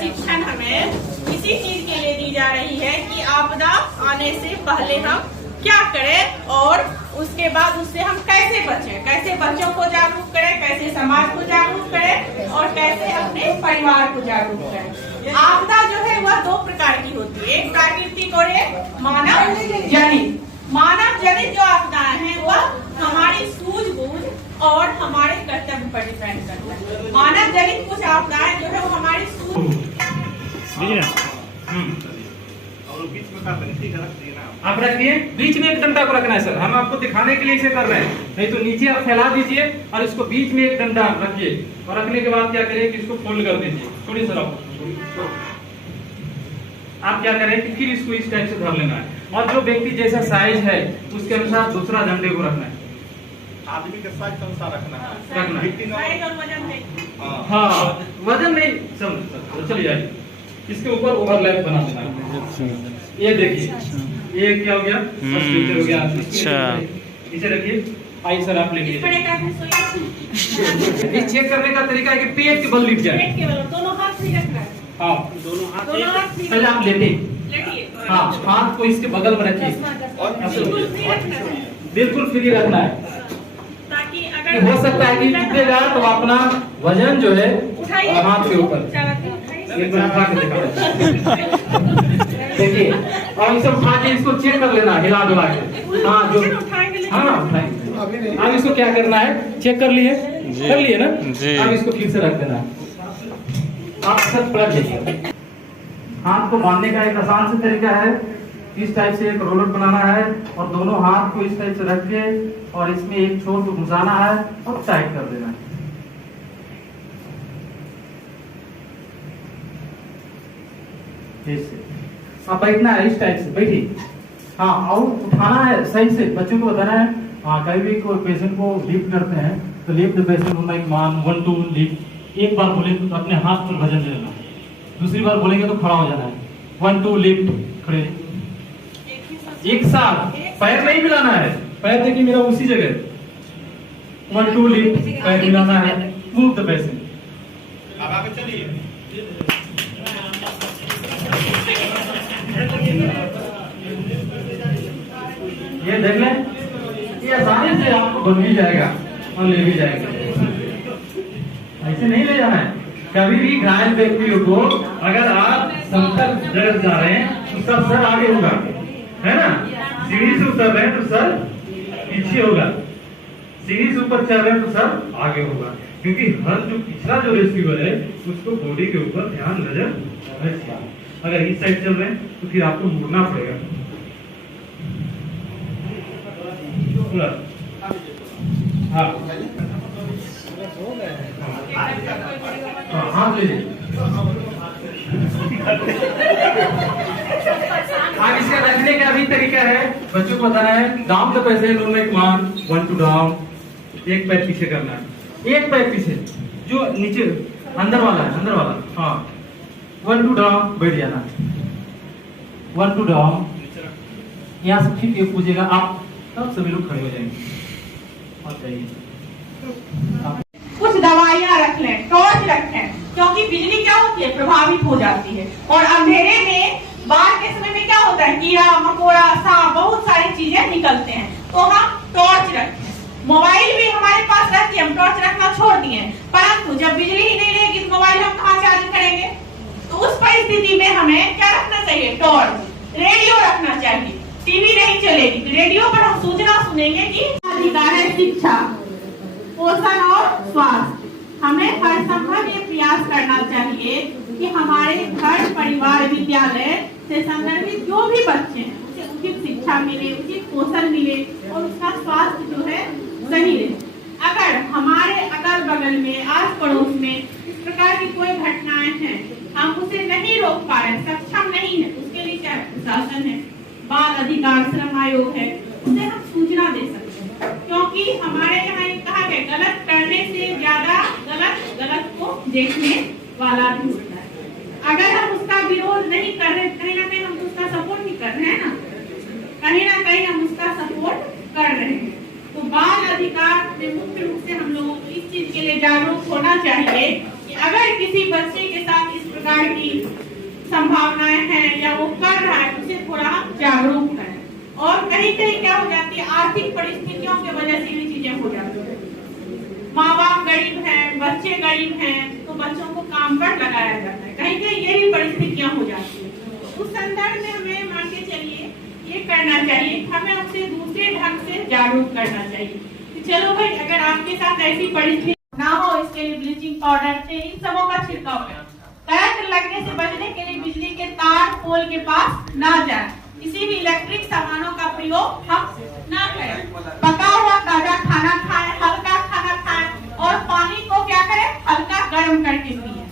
प्रशिक्षण हमें इसी चीज के लिए दी जा रही है कि आपदा आने से पहले हम क्या करें और उसके बाद उससे हम कैसे बचें, कैसे बच्चों को जागरूक करें, कैसे समाज को जागरूक करें और कैसे अपने परिवार को जागरूक करें। आपदा जो है वह दो प्रकार की होती है, एक प्राकृतिक और एक मानव जनित। मानव जनित जो आपदाएं हैं वह हमारी सूझबूझ और हमारे कर्तव्य पर डिपेंड करता है। मानव जनित कुछ आपदाएं जो है वो हमारी आप रखिए, बीच में एक डंडा को रखना है सर, हम आपको दिखाने के लिए इसे कर रहे हैं, नहीं तो नीचे आप फैला दीजिए और इसको बीच में एक डंडा रखिए और रखने के बाद क्या करिए कि इसको फोल्ड कर दीजिए थोड़ी सर आप क्या करें कि फिर इसको इस टाइप से धर लेना है और जो व्यक्ति जैसा साइज है उसके अनुसार दूसरा डंडे को रखना है। आदमी के साइज के अनुसार रखना वजन हाँ वजन नहीं सब चलिए जाइए, इसके ऊपर ओवरलैप बना देना है। ये देखिए ये क्या हो गया, हो गया। अच्छा इसे रखिए, आइए सर आप ले लीजिए। ये चेक करने का तरीका है कि पेट के बल लिट जाए, दोनों हाथ से रखना है। हाँ दोनों हाथ पहले आप लेटिए, हाँ हाथ को इसके बगल में रखिए, बिल्कुल फ्री रखना है ताकि अगर हो सकता है कि टूटेगा तो अपना वजन जो है हाथ के ऊपर देखिए और इसे उठा के इसको चेक कर लेना, हिला डुला के। हाँ जो हाँ उठाएंगे। अब इसको क्या करना है, चेक कर लिए ना, अब इसको फिर से रख देना है। आप सब पलट दीजिए। हाथ को बांधने का एक आसान सा तरीका है, इस टाइप से एक रोलर बनाना है और दोनों हाथ को इस टाइप से रख के और इसमें एक छोर को घुसाना है और टाइट कर देना है। आप बैठना है इस टाइप से, बैठिए। हाँ और उठाना है सही से, बच्चों को बताना है। हाँ कभी भी कोई पेशेंट को लिफ्ट करते हैं तो lift the patient on like मान 1 2 लिफ्ट। एक बार बोले तो अपने हाथ पर वजन ले लेना, दूसरी बार बोलेंगे तो खड़ा हो जाना है। 1 2 लिफ्ट, खड़े एक साथ, पैर नहीं मिलाना है, पैर देखिए मेरा उसी जगह। 1 2 लिफ्ट, पैर मिलाना है, मूव द पेशेंट। अब आगे चलिए। ये देख लें, ये आसानी से आपको बन भी जाएगा और ले भी जाएगा, ऐसे नहीं ले जाना है। कभी भी घायल व्यक्तियों को अगर आप समतल जगह जा रहे हैं तो सब सर आगे होगा, है ना। सीढ़ी से उतर रहे हैं तो सर पीछे होगा, सीढ़ी से ऊपर चढ़ रहे हैं तो सर आगे होगा, क्योंकि हर जो पिछला जो रेस्क्यूअर है उसको बॉडी के ऊपर ध्यान नजर रखना। अगर इस साइड चल रहे हैं तो फिर आपको मुड़ना पड़ेगा। हाँ हाथ ले लीजिए। अब इसका रखने का भी तरीका है, बच्चों को बताना है। Down the patient on like मान 1 2 डाउन, एक पैर पीछे करना है, एक पैर पीछे जो नीचे अंदर वाला है, अंदर वाला। हाँ 1 2 डाउन, बैठ जाना। 1 2 डाउन, यहाँ से फिर एक पूछेगा आप, तब सभी लोग खड़े हो जाएंगे और जाइए। कुछ दवाइयाँ रख लें, टॉर्च रखें, क्योंकि बिजली क्या होती है, प्रभावित हो जाती है और अंधेरे में बाढ़ के समय में क्या होता है, कीड़ा मकोड़ा सांप बहुत सारी चीजें निकलते हैं, तो हम टॉर्च रखें। मोबाइल भी हमारे पास रहती है, हम टॉर्च रखना छोड़ दिए, परंतु जब बिजली ही नहीं रहेगी तो मोबाइल हम कहाँ चार्ज करेंगे। तो उस परिस्थिति में हमें क्या रखना चाहिए, टॉर्च। रेडियो रखना चाहिए, टीवी नहीं चलेगी, रेडियो पर हम सूचना सुनेंगे कि अधिकार है शिक्षा, पोषण और स्वास्थ्य। हमें हर संभव ये प्रयास करना चाहिए कि हमारे घर परिवार विद्यालय से संदर्भित जो भी बच्चे हैं उसे उचित शिक्षा मिले, उचित पोषण मिले और उसका स्वास्थ्य जो है सही रहे। अगर हमारे अगल बगल में आस पड़ोस में इस प्रकार की कोई घटनाएं हैं, हम उसे नहीं रोक पा रहे, सक्षम नहीं है, उसके लिए क्या प्रशासन है, बाल अधिकार श्रम आयोग है, उसे हम सूचना दे सकते हैं। क्योंकि हमारे यहाँ कहा गया, गलत करने से ज्यादा गलत को देखने वाला भी होता है। अगर हम उसका विरोध नहीं कर रहे, कहीं ना कहीं हम उसका सपोर्ट नहीं कर रहे हैं ना, कहीं ना कहीं हम उसका सपोर्ट कर रहे हैं। तो बाल अधिकार में मुख्य रूप से हम लोगों को इस चीज के लिए जागरूक होना चाहिए कि अगर किसी बच्चे के साथ इस प्रकार प्रकार की संभावनाएं हैं या वो कर रहा है, उसे थोड़ा हम जागरूक करें। और कहीं कहीं क्या हो जाती है, आर्थिक परिस्थितियों की वजह से भी चीजें हो जाती है। माँ बाप गरीब हैं, बच्चे गरीब हैं, तो बच्चों को काम पर लगाया जाता है। कहीं कहीं ये भी परिस्थितियां हो जाती है। उस संदर्भ में हमें मान के चलिए ये करना चाहिए, हमें उसे दूसरे ढंग से जागरूक करना चाहिए कि चलो भाई, अगर आपके साथ ऐसी परिस्थिति ना हो, इसके लिए ब्लीचिंग पाउडर से इन सबों का छिड़काव करें। करंट लगने से बचने के लिए बिजली के तार पोल के पास ना जाए, किसी भी इलेक्ट्रिक सामानों का प्रयोग हम ना करें, पका हुआ ताजा खाना खाएं, हल्का खाना खाएं और पानी को क्या करें, हल्का गर्म करके पिए।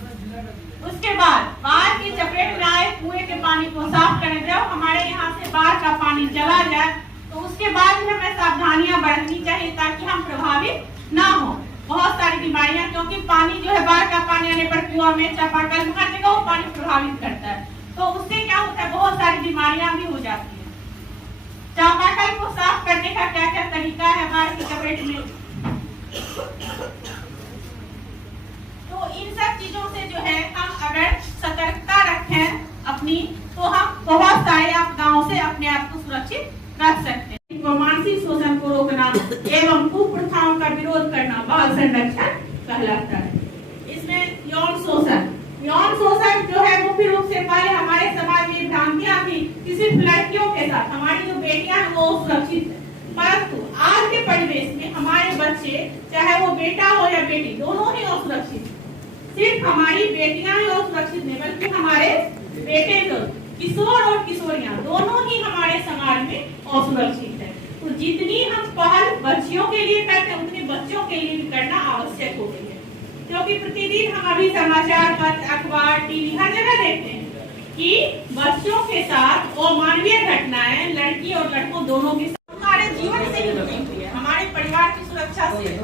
उसके बाद बाढ़ की चपेट में आए कुएं के पानी को साफ करें। जब हमारे यहाँ से बाढ़ का पानी चला जाए तो उसके बाद भी हमें सावधानियां बरतनी चाहिए ताकि हम प्रभावित ना हो। बहुत सारी बीमारियां, क्योंकि पानी जो है, बाढ़ का पानी आने पर कुआं में, चापाकल में, हर जगह वो पानी प्रभावित करता है, तो उससे क्या होता है, बहुत सारी बीमारियां भी हो जाती है। चापाकल को साफ करने का क्या क्या तरीका है बाढ़ की चपेट में, तो इन सब चीजों से जो है हम अगर सतर्कता रखें अपनी, तो हम बहुत सारे आपदाओं से अपने आप को सुरक्षित रख सकते हैं। मानसिक शोषण को रोकना एवं कुप्रथाओं का विरोध करना बाल संरक्षण कहलाता है। इसमें यौन शोषण जो है मुख्य रूप से पहले हमारे समाज में भ्रांतियां थी कि सिर्फ लड़कियों के साथ, हमारी जो बेटियां हैं वो सुरक्षित है, परंतु आज के परिवेश में हमारे बच्चे, चाहे वो बेटा हो या बेटी, दोनों ही असुरक्षित है। सिर्फ हमारी बेटियां ही असुरक्षित नहीं, बल्कि हमारे बेटे तो किशोर और किशोरियां दोनों ही हमारे समाज में असुरक्षित है। तो जितनी हम पहल बच्चियों के लिए करते हैं, उतनी बच्चों के लिए भी करना आवश्यक हो गई है, क्योंकि प्रतिदिन हम अभी समाचार पत्र, अखबार, टीवी हर जगह देखते हैं कि बच्चों के साथ अमानवीय घटनाएं लड़की और लड़कों दोनों के साथ हमारे जीवन से ही जुड़ी हुई है, हमारे परिवार की सुरक्षा से,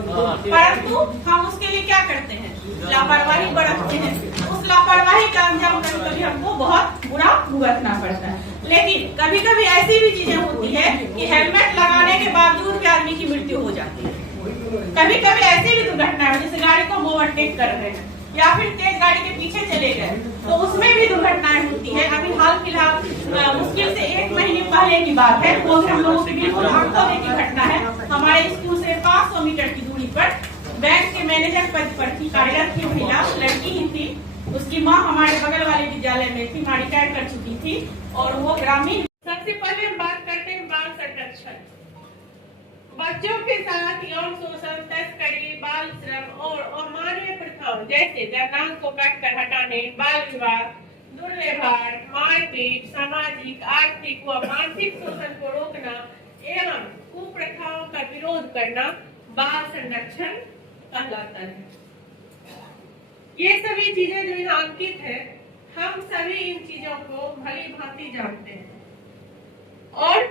परंतु हम उसके लिए क्या करते हैं, लापरवाही बरतते हैं। उस लापरवाही का अंजाम कभी हमको बहुत बुरा भुगतना पड़ता है। लेकिन कभी कभी ऐसी भी चीजें होती है कि हेलमेट लगाने के बावजूद भी आदमी की मृत्यु हो जाती है। कभी कभी ऐसी भी दुर्घटना है, जैसे गाड़ी को ओवरटेक कर रहे हैं या फिर तेज गाड़ी के पीछे चले गए, तो उसमें भी दुर्घटनाएं होती है। अभी हाल फिलहाल मुश्किल से 1 महीने पहले की बात है, वो हम लोगों की बिल्कुल आंखों देखी घटना है। हमारे स्कूल से 500 मीटर की दूरी पर बैंक के मैनेजर पद पर थी, कार्यरत थी, महिला लड़की ही थी। उसकी माँ हमारे बगल वाले विद्यालय में थी, माँ रिटायर कर चुकी थी और वो ग्रामीण। सबसे पहले हम बात करते हैं बाल संरक्षण। बच्चों के साथ यौन शोषण, तस्करी, बाल श्रम और अमानवीय प्रथाओं जैसे गर्भांग को काटकर हटाने, बाल विवाह, दुर्व्यवहार, मारपीट, सामाजिक, आर्थिक व मानसिक शोषण को रोकना एवं कुप्रथाओं का विरोध करना बाल संरक्षण कहलाता है। ये सभी चीजें जो यहाँ अंकित है, हम सभी इन चीजों को भली भांति जानते हैं और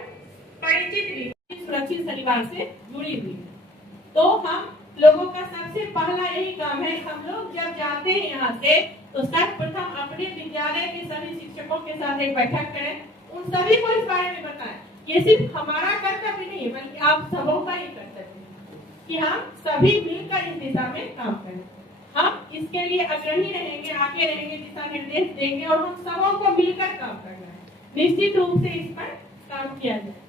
परिचित भी, सुरक्षित परिवार से जुड़ी हुई है। तो हम लोगों का सबसे पहला यही काम है, हम लोग जब जाते हैं यहाँ से, तो सर्वप्रथम अपने विद्यालय के सभी शिक्षकों के साथ एक बैठक करें, उन सभी को इस बारे में बताएं। ये सिर्फ हमारा कर्तव्य नहीं है, बल्कि आप सबों का ही कर्तव्य है कि हम सभी मिलकर इस दिशा में काम करें। हम इसके लिए अग्रणी रहेंगे, आगे रहेंगे, दिशा निर्देश देंगे और हम सबों को मिलकर काम करना है। निश्चित रूप से इस पर काम किया जाए।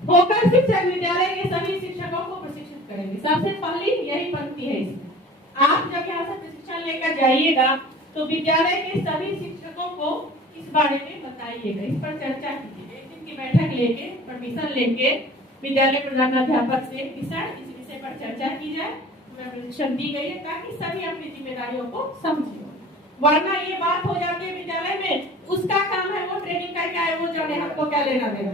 होकर शिक्षक विद्यालय के सभी शिक्षकों को प्रशिक्षित करेंगे। सबसे पहली यही पंक्ति है इसमें। आप जब यहाँ से प्रशिक्षण लेकर जाइएगा तो विद्यालय के सभी शिक्षकों को इस बारे में बताइएगा, इस पर चर्चा कीजिए। एक दिन की बैठक लेके, परमिशन लेके विद्यालय प्रधानाध्यापक से इस विषय पर चर्चा की जाए, प्रशिक्षण दी गई है ताकि सभी अपनी जिम्मेदारियों को समझे। वरना ये बात हो जाती है विद्यालय में, उसका काम है वो ट्रेनिंग करके आए, वो जाने हमको क्या लेना देना।